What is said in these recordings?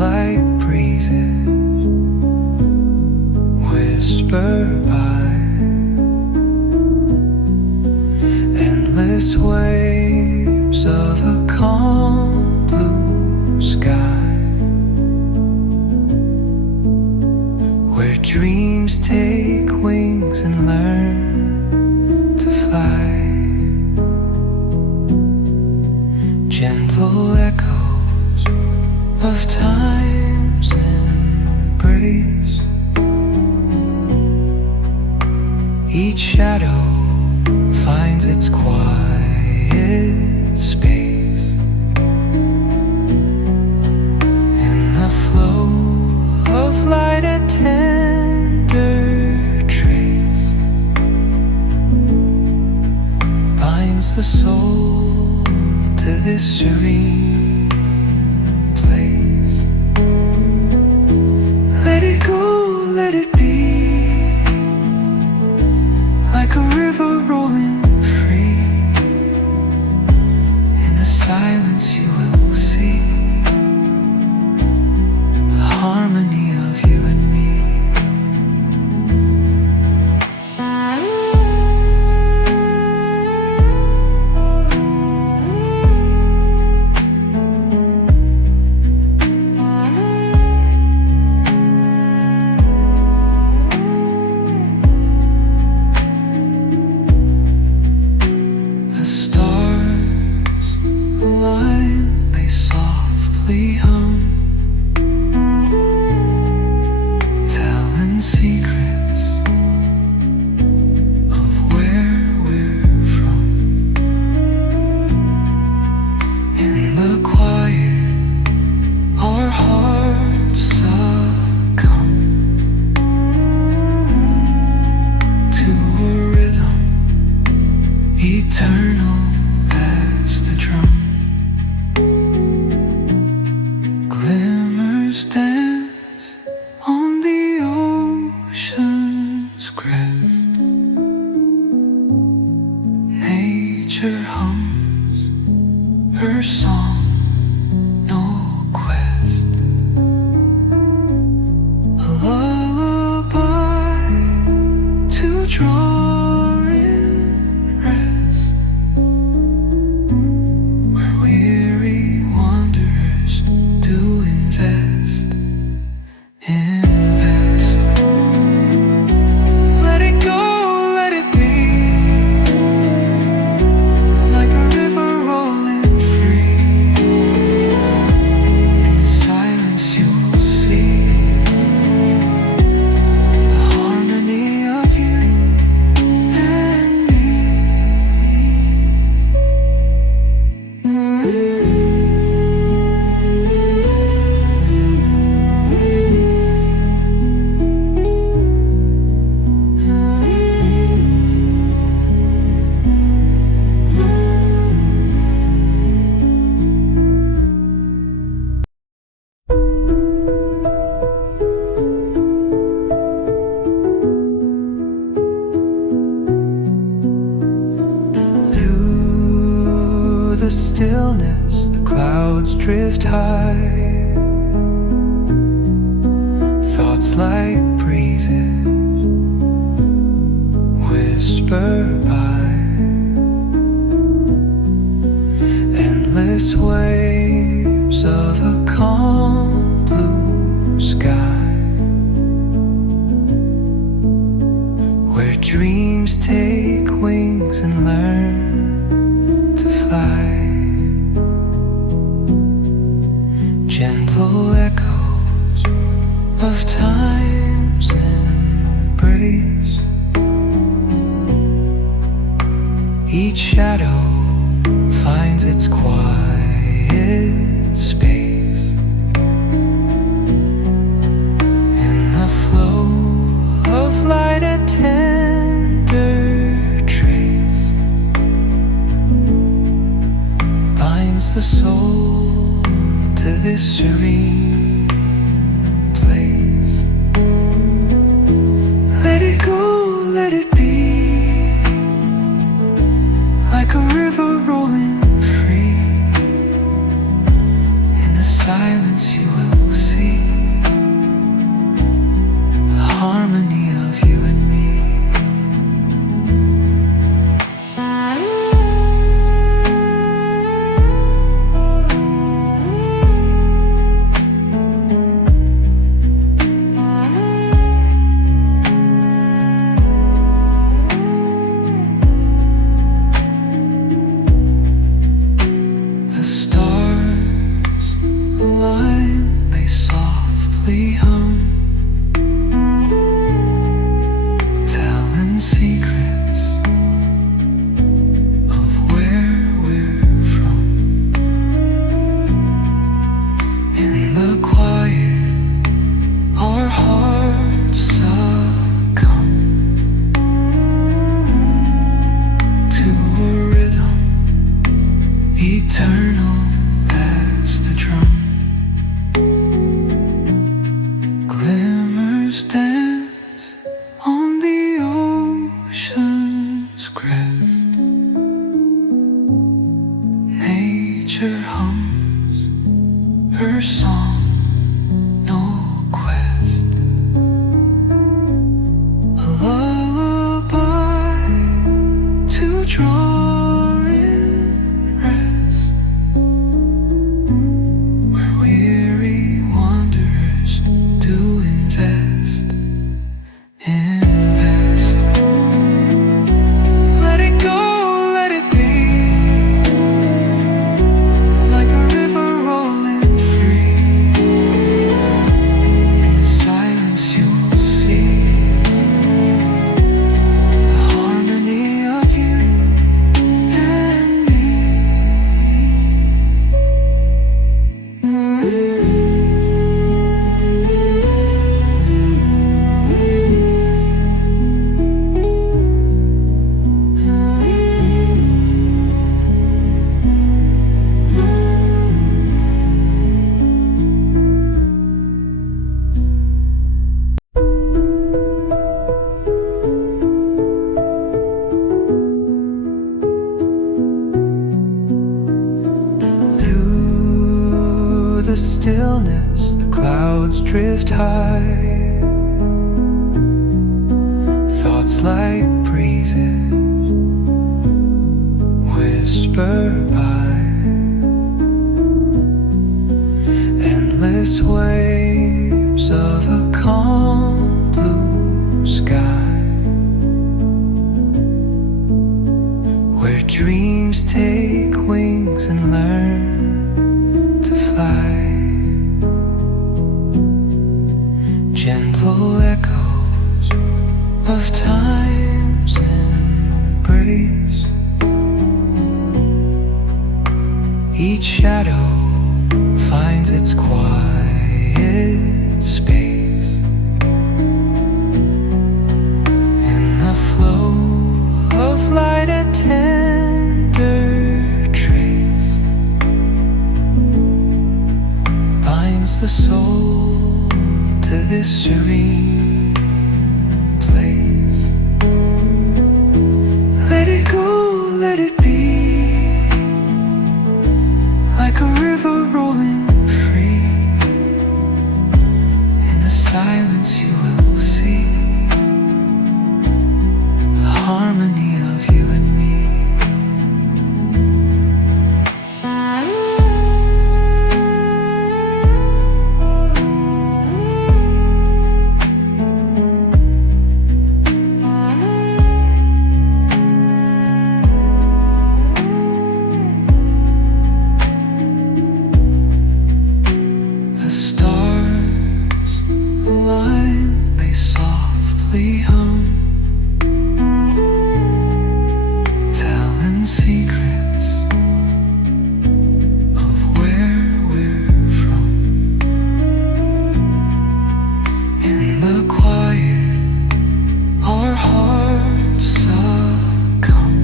like breezes whisper by, endless waves of a calm blue sky, where dreams take wings and learn to fly. Gentle echoes of time's embrace, each shadow finds its quiet space. In the flow of light, a tender trace binds the soul to this serene place. Let it go, let it be, like a river rolling free. In the silence you will see the harmony of you and me. The stars align, they softly hum, telling secrets of where we're from. In the quiet, our hearts succumb to a rhythm eternal as the drum. Glimmers dance on the ocean's crest. Nature hums her song, no quest. A lullaby to draw in rest, where weary wanderers do invest. Let it go, let it be, like a river rolling free. In the silence you will see the harmony of you and me. Through the stillness, the clouds drift high, thoughts like breezes whisper by, endless waves of a calm blue sky, where dreams take wings and learn to fly. Gentle echoes of time's embrace, each shadow finds its quiet space. In the flow of light, a tender trace binds the soul to this serene place. Let it go, let it be, like a river rolling free. In the silence you will see her song, no quest. A lullaby to draw in rest, where weary wanderers do invest. Let it go, let it be, like a river rolling free. In the silence you will see the harmony of you and me. Through the stillness, the clouds drift high. Thoughts like breezes whisper by. Endless waves of a calm blue sky, where dreams take wings and learn to fly. Gentle echoes of time's embrace. Each shadow finds its quiet space. In the flow of light, a tender trace binds the soul to this serene place. Let it go, let it be, like a river rolling free. In the silence you will see the harmony of you and me. The stars align, they softly hum, telling secrets of where we're from. In the quiet, our hearts succumb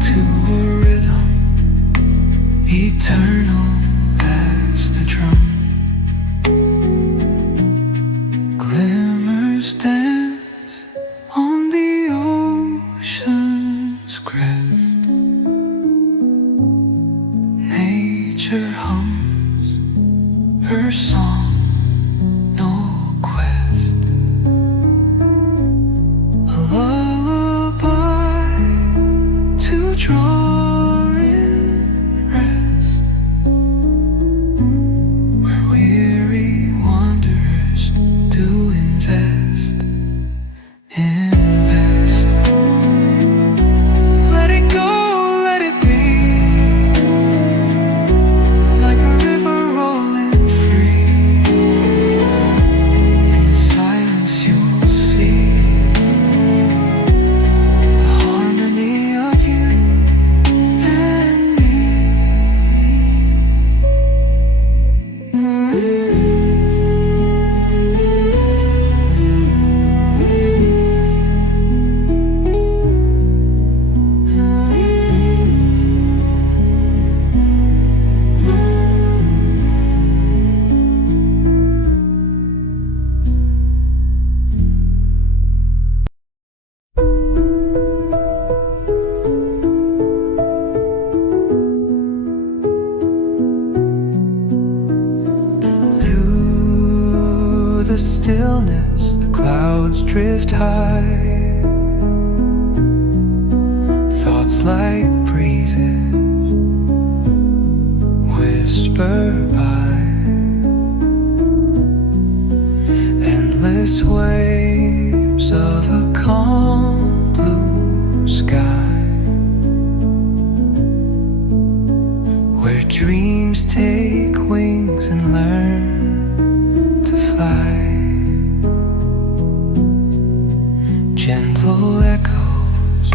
to a rhythm eternal as the drum. Glimmers dance on the ocean's crest. Nature hums her song, no quest. A lullaby to draw in rest, where weary wanderers do invest. Invest. Let it go, let it be, like a river rolling free. drift high, thoughts like breezes whisper by, endless waves of a calm blue sky, where dreams take wings and learn to fly. Gentle echoes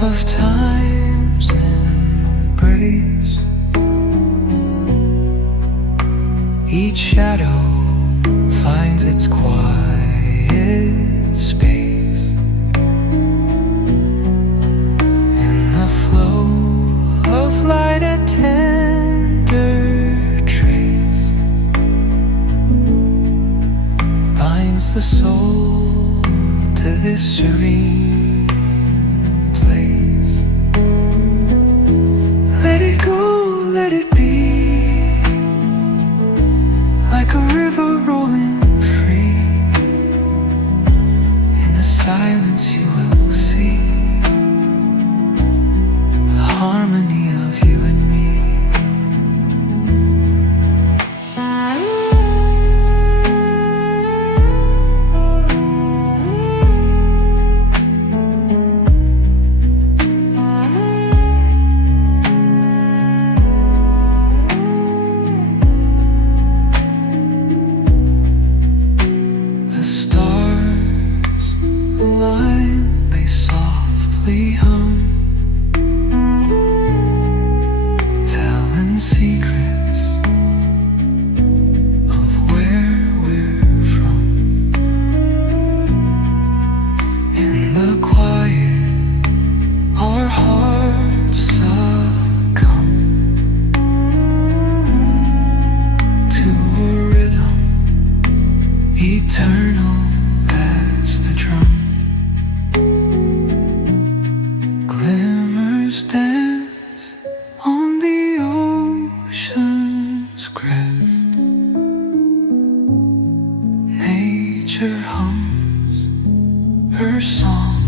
of time's embrace, each shadow finds its quiet space. In the flow of light, a tender trace binds the soul to this serene place. Let it go, let it be, like a river rolling free. In the silence you will see the harmony of you and me. They softly hum, telling secrets of where we're from. In the quiet, our hearts succumb to a rhythm eternal as the drum. Glimmers dance on the ocean's crest. Nature hums her song